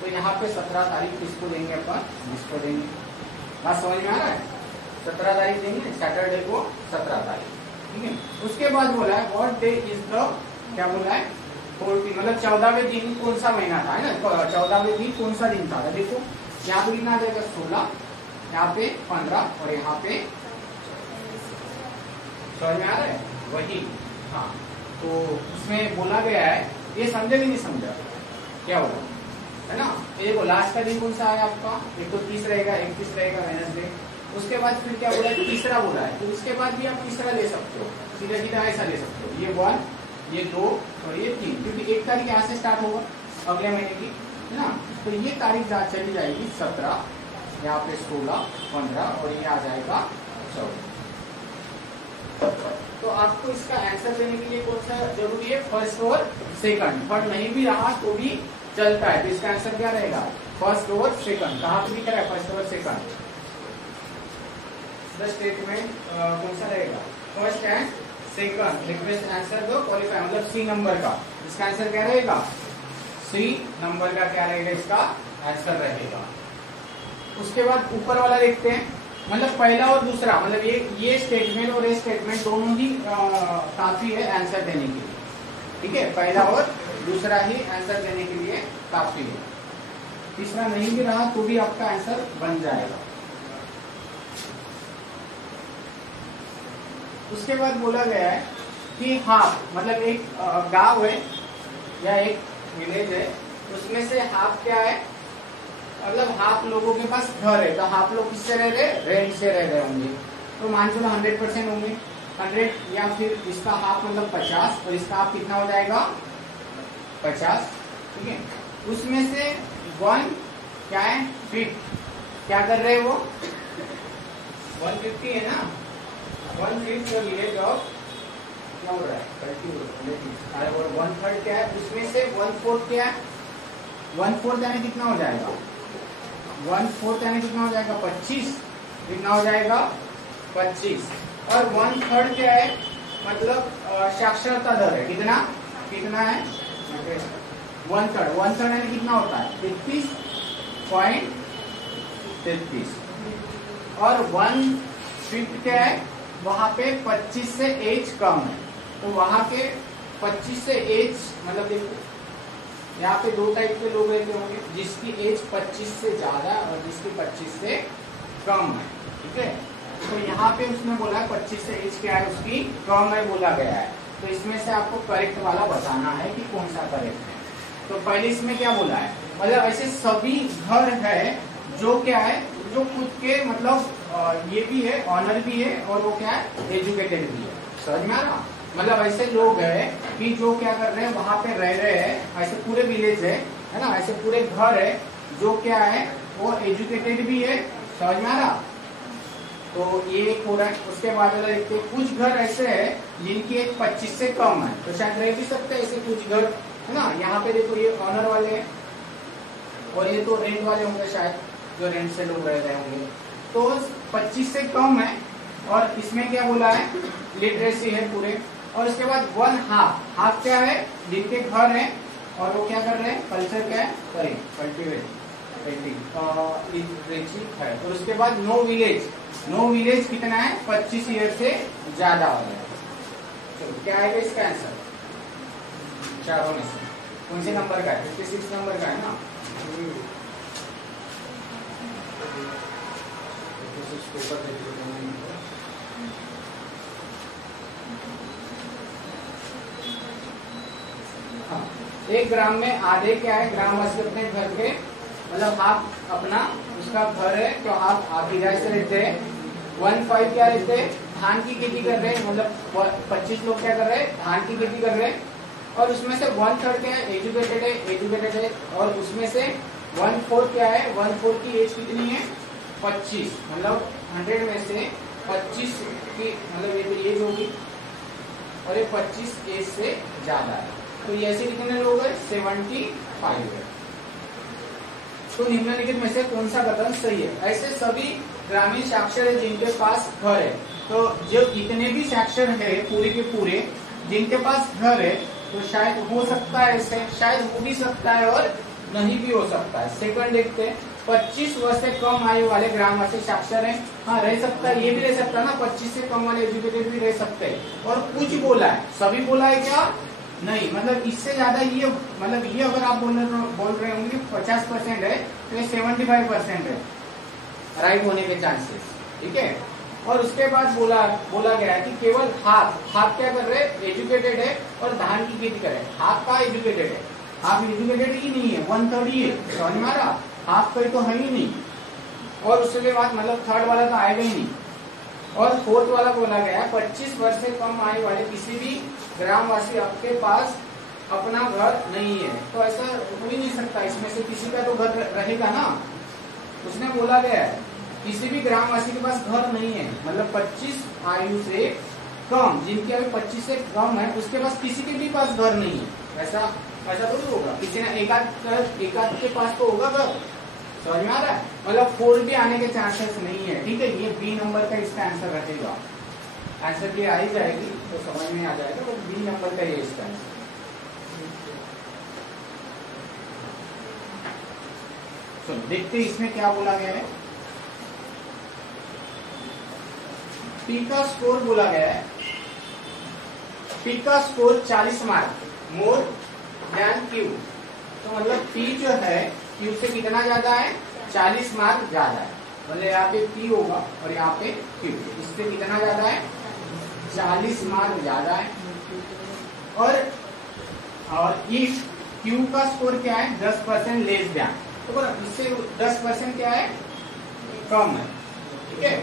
तो यहाँ पे 17 तारीख किसको देंगे अपन, इसको देंगे। बात समझ में आ रहा है, 17 तारीख देंगे सैटरडे को, 17 तारीख। ठीक है, उसके बाद बोला है व्हाट डे इज द, क्या बोला है 14, मतलब 14वें दिन कौन सा महीना था, है ना। 14वें दिन कौन सा दिन था, देखो यहाँ पे कितना आ जाएगा 16, यहाँ पे 15 और यहाँ पे समझ में आ रहा है वही। हाँ, तो उसमें बोला गया है, ये समझे कि नहीं समझा क्या होगा, है ना। तो देखो लास्ट का दिन कौन सा है आपका, एक तो 30 रहेगा, 31 रहेगा वेडनेसडे। उसके बाद फिर क्या बोला है, तीसरा बोला है, तो उसके बाद भी आप तीसरा ले सकते हो, सीधा सीधा ऐसा ले सकते हो, ये 1, ये 2 और ये 3, क्योंकि 1 तारीख यहाँ से स्टार्ट होगा अगले महीने की, है ना। तो ये तारीख चली जाएगी 17, यहाँ पे 16, 15 और ये आ जाएगा 14। तो आपको इसका आंसर देने के लिए कौन सा जरूरी है, फर्स्ट और सेकंड। थर्ड नहीं भी रहा तो भी चलता है, तो इसका आंसर क्या रहेगा, फर्स्ट और सेकंड। कहाँ पे दिख रहा है फर्स्ट और सेकंड, द स्टेटमेंट कौन सा रहेगा, first and second. Request answer दो क्वालिफाई, मतलब सी नंबर का इसका आंसर क्या रहेगा, सी नंबर का क्या रहेगा इसका आंसर रहेगा। उसके बाद ऊपर वाला देखते हैं, मतलब पहला और दूसरा, मतलब ये स्टेटमेंट और ये स्टेटमेंट दोनों ही काफी है आंसर देने के लिए, ठीक है। पहला और दूसरा ही आंसर देने के लिए काफी है, तीसरा नहीं भी रहा तो भी आपका आंसर बन जाएगा। उसके बाद बोला गया है कि हाफ, मतलब एक गांव है या एक विलेज है, उसमें से हाफ क्या है, मतलब हाफ लोगों के पास घर है, तो हाफ लोग किससे रह रहे, रेंट से रह रहे होंगे। तो मान चलो 100% होंगे, 100 या फिर इसका हाफ मतलब 50 और इसका हाफ कितना हो जाएगा 50, ठीक है। उसमें से 1 क्या है, 50 क्या कर रहे हैं वो, 150 है ना, 1/5 विलेज ऑफ क्या हो रहा है 30 और 1/3 क्या है, उसमें से 1/4 क्या है, 1/4 यानी कितना हो जाएगा, 1/4 यानी कितना हो जाएगा 25, कितना हो जाएगा 25। और 1/3 क्या है, मतलब साक्षरता दर है, कितना कितना है 1/3 यानी कितना होता है 33.33। और 1/5 क्या है, वहां पे 25 से एज कम है, तो वहां के 25 से एज, मतलब देखो यहाँ पे 2 टाइप के लोग रहते होंगे, जिसकी एज 25 से ज्यादा और जिसकी 25 से कम है, ठीक है। तो यहाँ पे उसने बोला 25 से एज क्या है उसकी कम है बोला गया है, तो इसमें से आपको करेक्ट वाला बताना है कि कौन सा करेक्ट है। तो पहले इसमें क्या बोला है, मतलब ऐसे सभी घर है जो क्या है, जो खुद के मतलब ये भी है, ऑनर भी है और वो क्या है एजुकेटेड भी है, समझ में आ रहा। मतलब ऐसे लोग हैं कि जो क्या कर रहे हैं, वहां पे रह रहे हैं, ऐसे पूरे विलेज है ना, ऐसे पूरे घर है जो क्या है वो एजुकेटेड भी है, समझ में आ रहा। तो ये एक हो रहा है। उसके बाद वाला देखते हैं, कुछ घर ऐसे है जिनकी एज 25 से कम है, तो शायद रह भी सकते हैं ऐसे कुछ घर, है ना। यहाँ पे देखो ये ऑनर वाले हैं और ये तो रेंट वाले होंगे शायद, जो रेंट से लोग रह रहे होंगे। तो 25 से कम है और इसमें क्या बोला है लिटरेसी है पूरे। और उसके बाद 1/2, हाफ क्या है जिनके घर है और वो क्या कर रहे हैं, कल्चर क्या है करें, कल्टिवेटिंग है। और उसके बाद नो विलेज, नो विलेज कितना है 25 ईयर से ज्यादा हो गया। तो क्या आएगा इसका आंसर, चारों में से कौन से नंबर का है, 56 नंबर का है ना। एक ग्राम में आधे क्या है, ग्रामवासी अपने घर के, मतलब हाफ अपना उसका घर है, तो हाफ किराए से रहते हैं। 1/5 क्या रहते हैं, धान की खेती कर रहे हैं, मतलब 25 लोग क्या कर रहे हैं, धान की खेती कर रहे हैं। और उसमें से 1/3 क्या है एजुकेटेड है। और उसमें से 1/4 क्या है, 1/4 की एज कितनी है 25, मतलब 100 में से 25 की मतलब ये तो एज होगी और ये 25 एज से ज्यादा है, तो ये ऐसे कितने लोग हैं 75 है। तो निम्नलिखित में से कौन सा कथन सही है, ऐसे सभी ग्रामीण साक्षर है जिनके पास घर है। तो जो जितने भी साक्षर है पूरे के पूरे जिनके पास घर है, तो शायद हो सकता है ऐसे, शायद हो भी सकता है और नहीं भी हो सकता है। सेकंड देखते हैं, 25 वर्ष से कम आयु वाले ग्रामवासी साक्षर हैं, हाँ रह सकता है, ये भी रह सकता है ना, 25 से कम वाले एजुकेटेड भी रह सकते हैं। और कुछ बोला है, सभी बोला है क्या, नहीं, मतलब इससे ज्यादा ये, मतलब ये अगर आप बोल रहे होंगे 50% है तो ये 75% है राइट होने के चांसेस, ठीक है। और उसके बाद बोला गया है कि केवल हाफ क्या कर रहे हैं, एजुकेटेड है और धान की खेती करे। हाफ का एजुकेटेड है, हाफ एजुकेटेड ही नहीं है, 1/3 ही है, समझ में आ रहा, हाफ का तो है ही नहीं। और उसके बाद मतलब थर्ड वाला तो आएगा ही नहीं। और फोर्थ वाला बोला गया 25 वर्ष से कम आयु वाले किसी भी ग्रामवासी आपके पास अपना घर नहीं है। तो ऐसा हो ही नहीं सकता, इसमें से किसी का तो घर रहेगा ना। उसने बोला गया है किसी भी ग्रामवासी के पास घर नहीं है, मतलब 25 आयु से कम, जिनकी आयु 25 से कम है, उसके पास किसी के भी पास घर नहीं है। ऐसा तो नहीं होगा, किसी ने एकाध के पास तो होगा घर, समझ में आ रहा है। मतलब 4 भी आने के चांसेस नहीं है, ठीक है। ये बी नंबर का इसका आंसर रहेगा। आंसर की आ ही जाएगी तो समझ में आ जाएगा, तो बी नंबर का ये इसका आंसर। तो देखते इसमें क्या बोला गया है। पी का स्कोर बोला गया है, पी का score 40 mark more than Q. तो मतलब पी जो है क्यू से कितना ज्यादा है, 40 मार्क ज्यादा है। मतलब यहाँ पे पी होगा और यहाँ पे क्यू, इससे कितना ज्यादा है, 40 मार्क ज्यादा है। और इफ क्यू का स्कोर क्या है, 10% लेस देन, तो इससे 10% क्या है, कम है, ठीक है।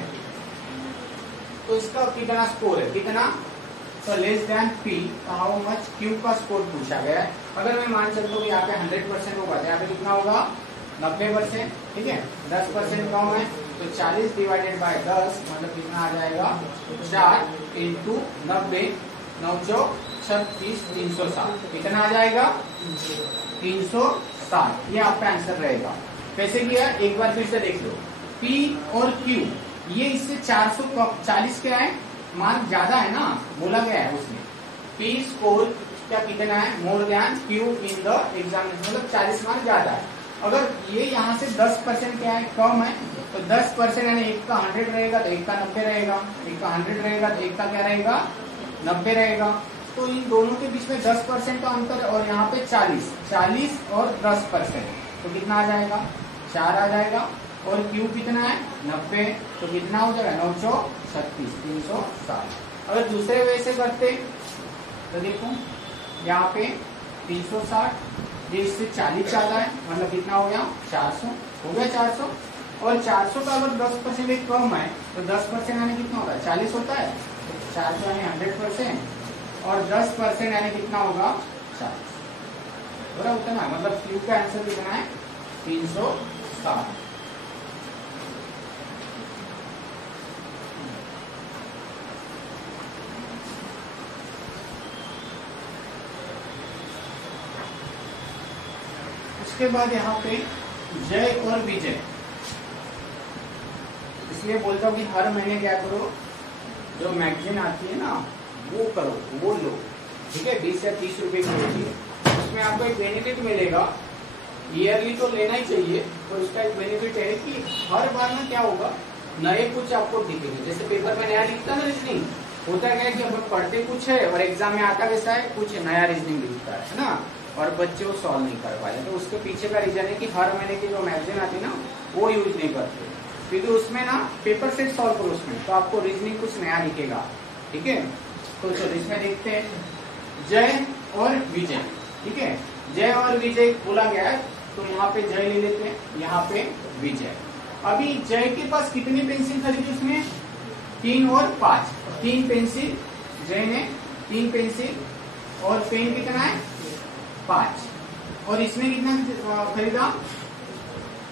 तो इसका कितना स्कोर है, कितना, तो less than P, how much Q का स्कोर पूछा गया है। अगर मैं मान चलता हूँ यहाँ पे 100% होगा तो यहाँ पे कितना होगा, 90%, ठीक है। 10% कम है तो 40 डिवाइडेड बाय 10 मतलब कितना आ जाएगा, 4 इंटू 90, 9 चौक 36, 360, कितना आ जाएगा, 360। ये आपका आंसर रहेगा। कैसे किया, एक बार फिर से देख लो। पी और क्यू ये इससे 440 क्या है, मार्क ज्यादा है ना, बोला गया है उसमें। पी स्कोर क्या कितना है, more than Q in the examination, मतलब 40 मार्क ज्यादा है। अगर ये यहाँ से 10% क्या है, कम है, तो 10% यानी एक का 100 रहेगा तो एक का 90 रहेगा, एक का 100 रहेगा तो एक का क्या रहेगा, 90 रहेगा। तो इन दोनों के बीच में 10% का अंतर है और यहाँ पे 40 और 10%, तो कितना आ जाएगा, 4 आ जाएगा। और क्यू कितना है, 90, तो कितना हो जाएगा, 9 चौक 36, 360। अगर दूसरे वे से करते तो देखो यहाँ पे 360, ये इससे 40 ज्यादा है, मतलब कितना हो गया, 400 हो गया, 400। और 400 का अगर 10% एक कम है तो 10% यानी कितना होता है, 40 होता है, तो 400 यानी 100%, और 10% यानी कितना होगा, 40, बड़ा उतना, मतलब क्यू का आंसर कितना है, 360। उसके बाद यहाँ पे जय और विजय, इसलिए बोलता हूँ कि हर महीने क्या करो, जो मैगजीन आती है ना वो करो, वो लो, ठीक है। 20 या 30 रुपए की होती है, उसमें आपको एक बेनिफिट मिलेगा। ईयरली तो लेना ही चाहिए, तो उसका एक बेनिफिट है कि हर बार में क्या होगा, नए कुछ आपको दिखेंगे। जैसे पेपर में नया लिखता ना रीजनिंग, होता है कि अपन पढ़ते कुछ है और एग्जाम में आता कैसा है, कुछ नया रीजनिंग लिखता है ना, और बच्चे वो सॉल्व नहीं कर पाए। तो उसके पीछे का रीजन है कि हर महीने की जो मैगजीन आती है ना वो यूज नहीं करते, क्योंकि उसमें ना पेपर सेट सॉल्व करो उसमें, तो आपको रीजनिंग कुछ नया दिखेगा, ठीक है। तो चलो इसमें देखते हैं जय और विजय, ठीक है। जय और विजय बोला गया है, तो यहाँ पे जय ले लेते हैं, यहाँ पे विजय। अभी जय के पास कितनी पेंसिल खरीदी उसने, 3 और 5, 3 पेंसिल जय ने, 3 पेंसिल, और पेन कितना है, 5, और इसने कितना खरीदा,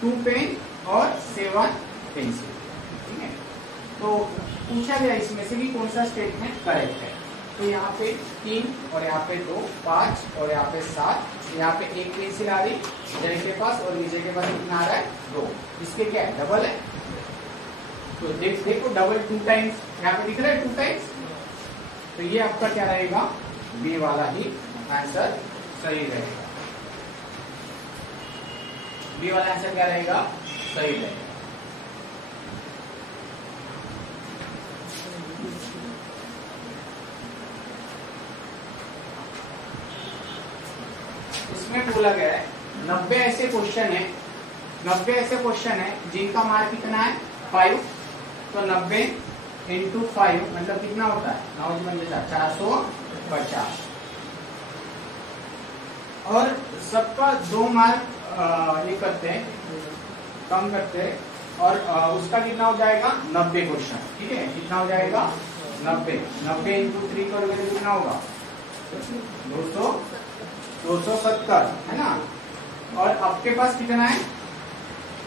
2 पेन और 7 पेंसिल, ठीक है। तो पूछा गया इसमें से कि कौन सा स्टेटमेंट करेक्ट है। तो यहाँ पे 3 और यहाँ पे 2, 5 और यहाँ पे 7, यहाँ पे 1 पेंसिल आ रही जय के पास और विजय के पास कितना आ रहा है, 2। इसके क्या है, डबल है, तो देखो डबल 2 टाइम्स यहाँ पे दिख रहा है, 2 टाइम्स। तो ये आपका क्या रहेगा, बी वाला ही आंसर सही रहेगा। बी वाला आंसर क्या रहेगा, सही रहेगा। इसमें बोला गया है 90 ऐसे क्वेश्चन है, 90 ऐसे क्वेश्चन है जिनका मार्क कितना है, 5। तो 90 इंटू 5 मतलब कितना होता है 450। और सबका 2 मार्क ये करते हैं, कम करते हैं। और उसका कितना हो जाएगा 90 क्वेश्चन। ठीक है, कितना हो जाएगा 90 इंटू 3 करोगे तो कितना होगा 270 है ना। और आपके पास कितना है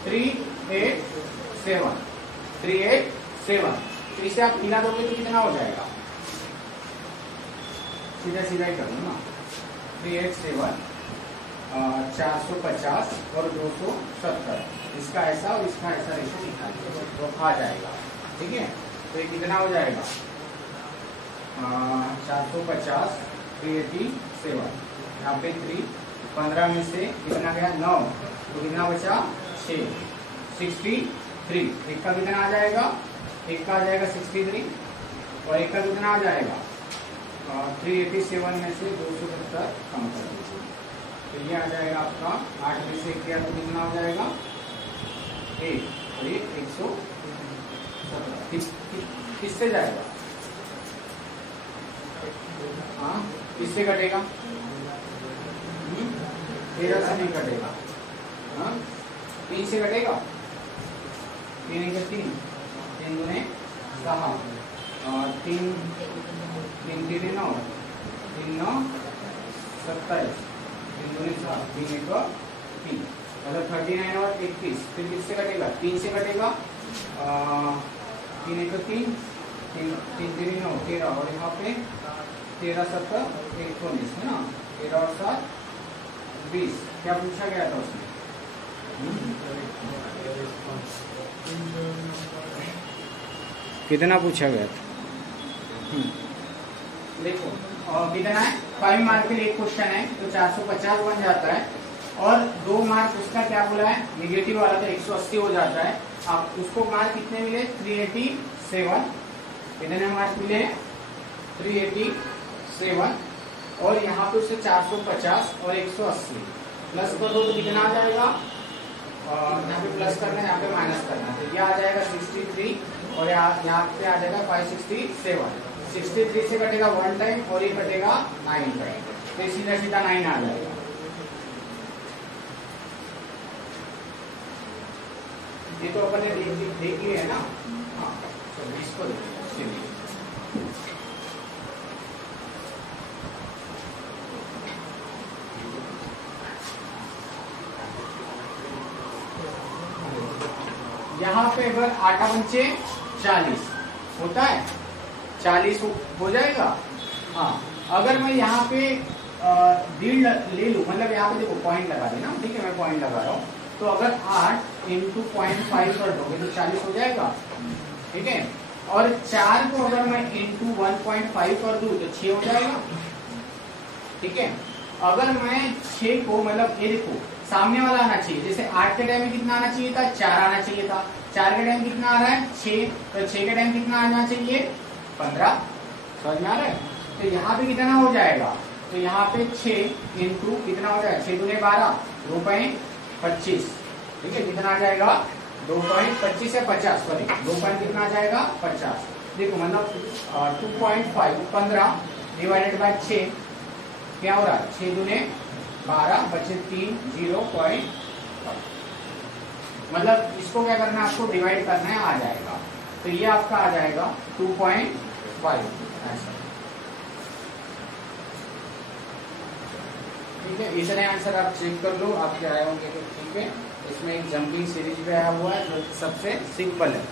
387। 3 से आप मिला दोगे तो कितना हो जाएगा, सीधा सीधा ही कर लो ना। 387 450 और 270, इसका ऐसा और इसका ऐसा रेशो निकालिए तो आ जाएगा। ठीक है, तो ये कितना हो जाएगा 450 387, यहाँ पे 3 15 में से कितना गया 9, तो कितना बचा 6 63। एक का कितना आ जाएगा, एक का आ जाएगा 63 और एक का कितना आ जाएगा 387 में से 270 कम कर दीजिए तो ये आ जाएगा आपका 8 में से किया तो कितना हो जाएगा 1 और ये 117। किससे जाएगा, हाँ किससे कटेगा 13 से नहीं कटेगा, हाँ 3 से कटेगा 3 1 3 3 दूने 6 और 3 3 3 9 3 9 27 3 दूने 7 3 1 3 मतलब 39 और 31। फिर किससे कटेगा 3 से कटेगा 3 1 3 3 3 9 13 और यहाँ पे 13 7 19 है ना, 13 और 7 20। क्या पूछा गया था उसमें कितना पूछा गया था, देखो कितना है 5 मार्क के लिए एक क्वेश्चन है तो 450 बन जाता है। और 2 मार्क उसका क्या बोला है निगेटिव वाला तो 180 हो जाता है। आप उसको मार्क कितने मिले 387, कितने मार्क मिले 387 और यहाँ पे उसे 450 और 180 प्लस कर दो तो कितना आ जाएगा, यहाँ पे प्लस करना है यहाँ पे माइनस करना है तो यह आ जाएगा 63 और यहाँ पे आ जाएगा 567। 63 से कटेगा 1 टाइम और ये कटेगा 9 टाइम तो सीधा सीधा 9 आ जाएगा। ये तो अपन ने देख लिया है ना, हाँ तो इसको चलिए यहाँ पे अगर 8 पंचे 40 होता है 40 हो जाएगा। हाँ अगर मैं यहाँ पे 1.5 ले लूं मतलब यहाँ पे देखो पॉइंट लगा देना, ठीक है मैं पॉइंट लगा रहा हूँ तो अगर 8 इंटू 0.5 कर दोगे तो 40 हो जाएगा। ठीक है, और 4 को अगर मैं इंटू 1.5 कर दूं तो 6 हो जाएगा। ठीक है, अगर मैं 6 को मतलब ये देखो सामने वाला आना चाहिए, जैसे 8 के टाइम में कितना आना चाहिए था 4 आना चाहिए था, 4 के टाइम कितना आ रहा है 6 तो 6 के टाइम कितना आना चाहिए 15। समझ में आ रहा है, तो यहाँ पे कितना हो जाएगा तो यहाँ पे 6 इंटू कितना हो जाएगा 6 दूने 12 2.25। ठीक है, कितना आ जाएगा 2.25 या 50 सॉरी 2 कितना आ जाएगा 50। देखो मतलब 2.5 15 डिवाइडेड बाय 6 क्या हो रहा है 6 दूने 12 बचे 3 0.5 मतलब इसको क्या करना है आपको डिवाइड करना है आ जाएगा तो ये आपका आ जाएगा 2.5 ऐसा। ठीक है, इतने आंसर आप चेक कर लो आपके आए होंगे तो ठीक है। इसमें एक जंपिंग सीरीज भी आया हुआ है जो सबसे सिंपल है।